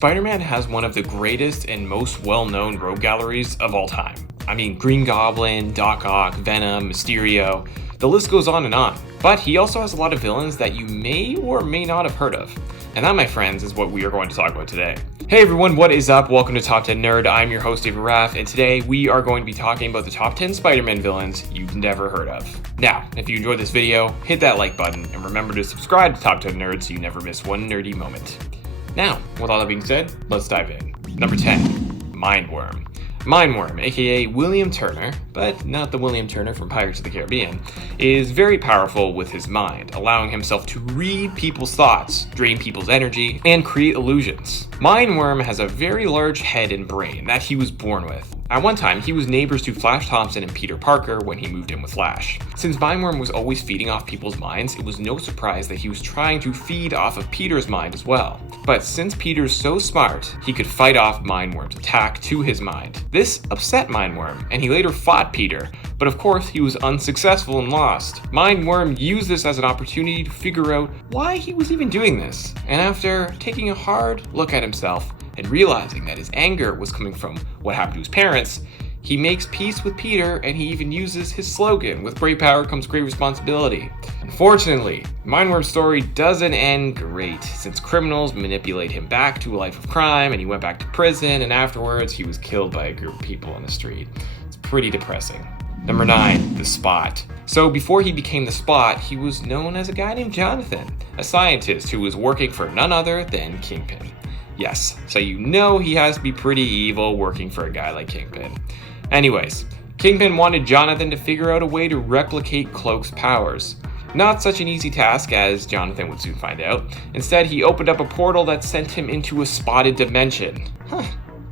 Spider-Man has one of the greatest and most well-known rogue galleries of all time. I mean, Green Goblin, Doc Ock, Venom, Mysterio, the list goes on and on. But he also has a lot of villains that you may or may not have heard of. And that, my friends, is what we are going to talk about today. Hey everyone, what is up? Welcome to Top 10 Nerd. I'm your host, David Raff, and today we are going to be talking about the top 10 Spider-Man villains you've never heard of. Now, if you enjoyed this video, hit that like button, and remember to subscribe to Top 10 Nerd so you never miss one nerdy moment. Now, with all that being said, let's dive in. Number 10, MINDWORM. MINDWORM, aka William Turner, but not the William Turner from Pirates of the Caribbean, is very powerful with his mind, allowing himself to read people's thoughts, drain people's energy, and create illusions. MINDWORM has a very large head and brain that he was born with. At one time, he was neighbors to Flash Thompson and Peter Parker when he moved in with Flash. Since MINDWORM was always feeding off people's minds, it was no surprise that he was trying to feed off of Peter's mind as well. But since Peter's so smart, he could fight off MINDWORM's attack to his mind. This upset MINDWORM, and he later fought Peter, but of course he was unsuccessful and lost. MINDWORM used this as an opportunity to figure out why he was even doing this, and after taking a hard look at himself, and realizing that his anger was coming from what happened to his parents, he makes peace with Peter, and he even uses his slogan, "With great power comes great responsibility." Unfortunately, MINDWORM's story doesn't end great, since criminals manipulate him back to a life of crime, and he went back to prison, and afterwards he was killed by a group of people on the street. It's pretty depressing. Number 9, the Spot. So before he became the Spot, he was known as a guy named Jonathan, a scientist who was working for none other than Kingpin. Yes, so you know he has to be pretty evil working for a guy like Kingpin. Anyways, Kingpin wanted Jonathan to figure out a way to replicate Cloak's powers. Not such an easy task, as Jonathan would soon find out. Instead, he opened up a portal that sent him into a spotted dimension.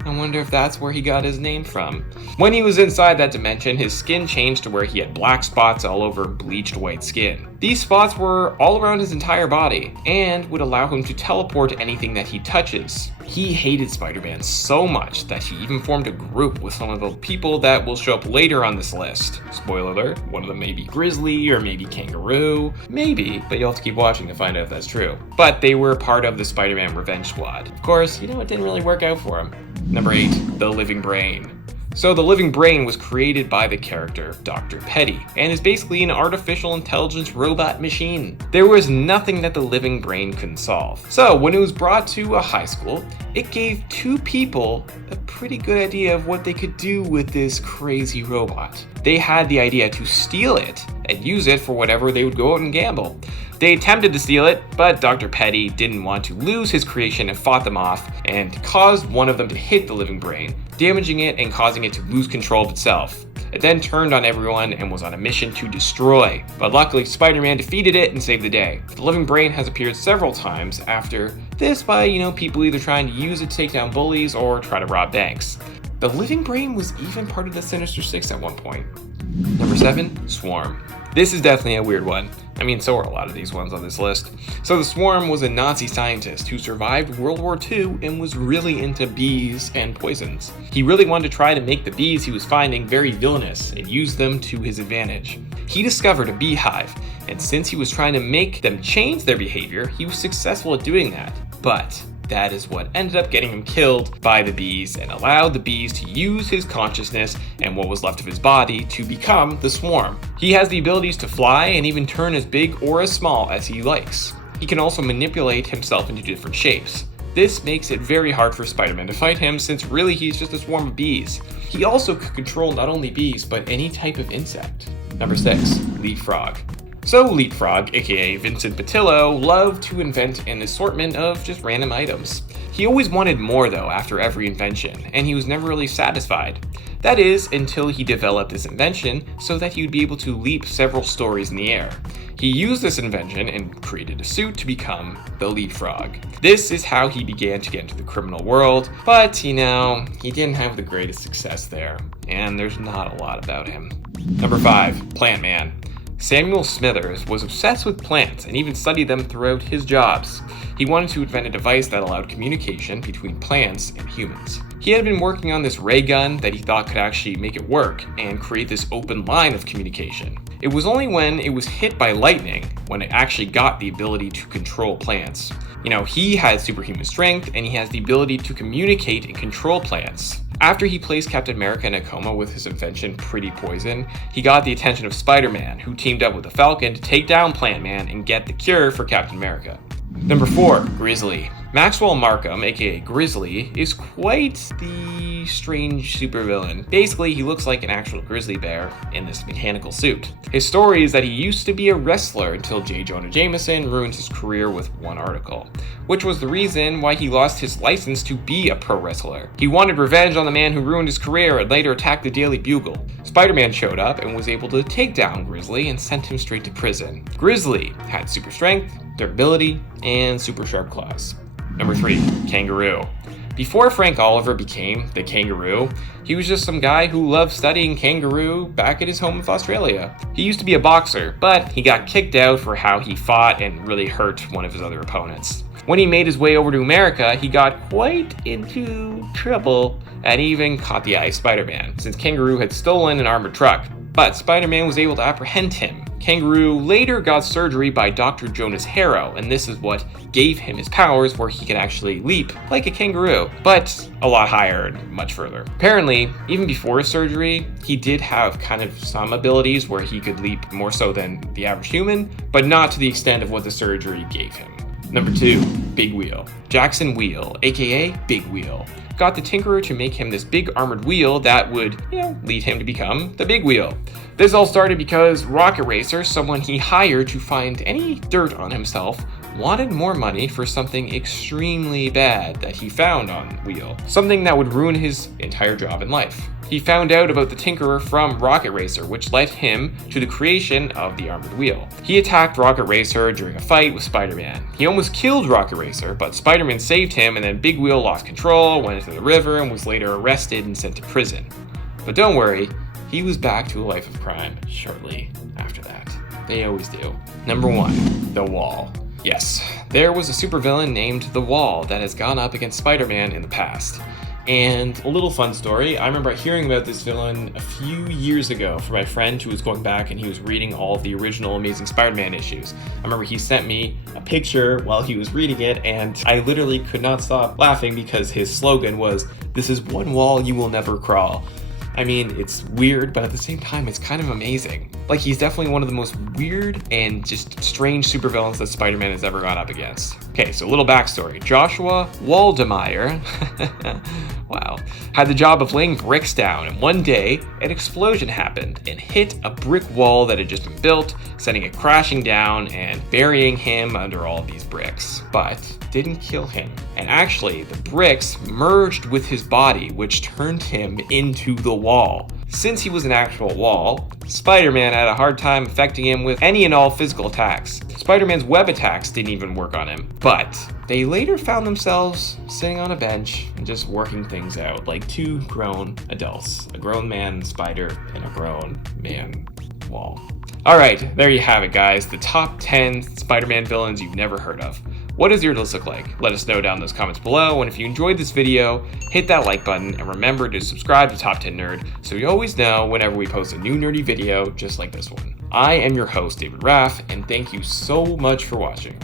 I wonder if that's where he got his name from. When he was inside that dimension, his skin changed to where he had black spots all over bleached white skin. These spots were all around his entire body and would allow him to teleport anything that he touches. He hated Spider-Man so much that he even formed a group with some of the people that will show up later on this list. Spoiler alert, one of them may be GRIZZLY or maybe KANGAROO. Maybe, but you'll have to keep watching to find out if that's true. But they were part of the Spider-Man Revenge Squad. Of course, it didn't really work out for him. Number 8, the Living Brain. So the Living Brain was created by the character Dr. Petty, and is basically an artificial intelligence robot machine. There was nothing that the Living Brain couldn't solve. So when it was brought to a high school, it gave 2 people a pretty good idea of what they could do with this crazy robot. They had the idea to steal it and use it for whatever they would go out and gamble. They attempted to steal it, but Dr. Petty didn't want to lose his creation and fought them off, and caused one of them to hit the Living Brain, damaging it and causing it to lose control of itself. It then turned on everyone and was on a mission to destroy, but luckily Spider-Man defeated it and saved the day. The Living Brain has appeared several times after this by, people either trying to use it to take down bullies or try to rob banks. The Living Brain was even part of the Sinister Six at one point. Number 7, Swarm. This is definitely a weird one. So are a lot of these ones on this list. So the Swarm was a Nazi scientist who survived World War II and was really into bees and poisons. He really wanted to try to make the bees he was finding very villainous and use them to his advantage. He discovered a beehive, and since he was trying to make them change their behavior, he was successful at doing that. But that is what ended up getting him killed by the bees and allowed the bees to use his consciousness and what was left of his body to become the Swarm. He has the abilities to fly and even turn as big or as small as he likes. He can also manipulate himself into different shapes. This makes it very hard for Spider-Man to fight him, since really he's just a swarm of bees. He also could control not only bees, but any type of insect. Number 6, Leapfrog. So Leapfrog, aka Vincent Patillo, loved to invent an assortment of just random items. He always wanted more though after every invention, and he was never really satisfied. That is, until he developed this invention so that he would be able to leap several stories in the air. He used this invention and created a suit to become the Leapfrog. This is how he began to get into the criminal world, but he didn't have the greatest success there, and there's not a lot about him. Number 5, PLANTMAN. Samuel Smithers was obsessed with plants and even studied them throughout his jobs. He wanted to invent a device that allowed communication between plants and humans. He had been working on this ray gun that he thought could actually make it work and create this open line of communication. It was only when it was hit by lightning when it actually got the ability to control plants. You know, he has superhuman strength and he has the ability to communicate and control plants. After he placed Captain America in a coma with his invention Pretty Poison, he got the attention of Spider-Man, who teamed up with the Falcon to take down PLANTMAN and get the cure for Captain America. Number 4, GRIZZLY. Maxwell Markham, aka GRIZZLY, is quite the strange supervillain. Basically, he looks like an actual grizzly bear in this mechanical suit. His story is that he used to be a wrestler until J. Jonah Jameson ruined his career with one article, which was the reason why he lost his license to be a pro wrestler. He wanted revenge on the man who ruined his career and later attacked the Daily Bugle. Spider-Man showed up and was able to take down GRIZZLY and sent him straight to prison. GRIZZLY had super strength, durability, and super sharp claws. Number 3, KANGAROO. Before Frank Oliver became the Kangaroo, he was just some guy who loved studying kangaroo back at his home of Australia. He used to be a boxer, but he got kicked out for how he fought and really hurt one of his other opponents. When he made his way over to America, he got quite into trouble and even caught the eye of Spider-Man, since KANGAROO had stolen an armored truck. But Spider-Man was able to apprehend him. KANGAROO later got surgery by Dr. Jonas Harrow, and this is what gave him his powers where he could actually leap like a kangaroo, but a lot higher and much further. Apparently, even before his surgery, he did have kind of some abilities where he could leap more so than the average human, but not to the extent of what the surgery gave him. Number 2, Big Wheel. Jackson Wheel, aka Big Wheel, got the Tinkerer to make him this big armored wheel that would, lead him to become the Big Wheel. This all started because Rocket Racer, someone he hired to find any dirt on himself, wanted more money for something extremely bad that he found on Wheel, something that would ruin his entire job in life. He found out about the Tinkerer from Rocket Racer, which led him to the creation of the armored wheel. He attacked Rocket Racer during a fight with Spider-Man. He almost killed Rocket Racer, but Spider-Man saved him, and then Big Wheel lost control, went into the river, and was later arrested and sent to prison. But don't worry, he was back to a life of crime shortly after that. They always do. Number 1, The Wall. Yes, there was a supervillain named The Wall that has gone up against Spider-Man in the past. And a little fun story, I remember hearing about this villain a few years ago from my friend who was going back and he was reading all of the original Amazing Spider-Man issues. I remember he sent me a picture while he was reading it, and I literally could not stop laughing because his slogan was, "This is one wall you will never crawl." I mean, it's weird, but at the same time, it's kind of amazing. Like, he's definitely one of the most weird and just strange supervillains that Spider-Man has ever gone up against. Okay, so a little backstory. Joshua Waldemeier, wow, had the job of laying bricks down, and one day, an explosion happened and hit a brick wall that had just been built, sending it crashing down and burying him under all of these bricks. But didn't kill him. And actually, the bricks merged with his body, which turned him into the wall. Since he was an actual wall, Spider-Man had a hard time affecting him with any and all physical attacks. Spider-Man's web attacks didn't even work on him. But they later found themselves sitting on a bench and just working things out like two grown adults. A grown man spider and a grown man wall. Alright, there you have it, guys. The top 10 Spider-Man villains you've never heard of. What does your list look like? Let us know down in those comments below, and if you enjoyed this video, hit that like button, and remember to subscribe to Top 10 Nerd so you always know whenever we post a new nerdy video just like this one. I am your host, David Raff, and thank you so much for watching.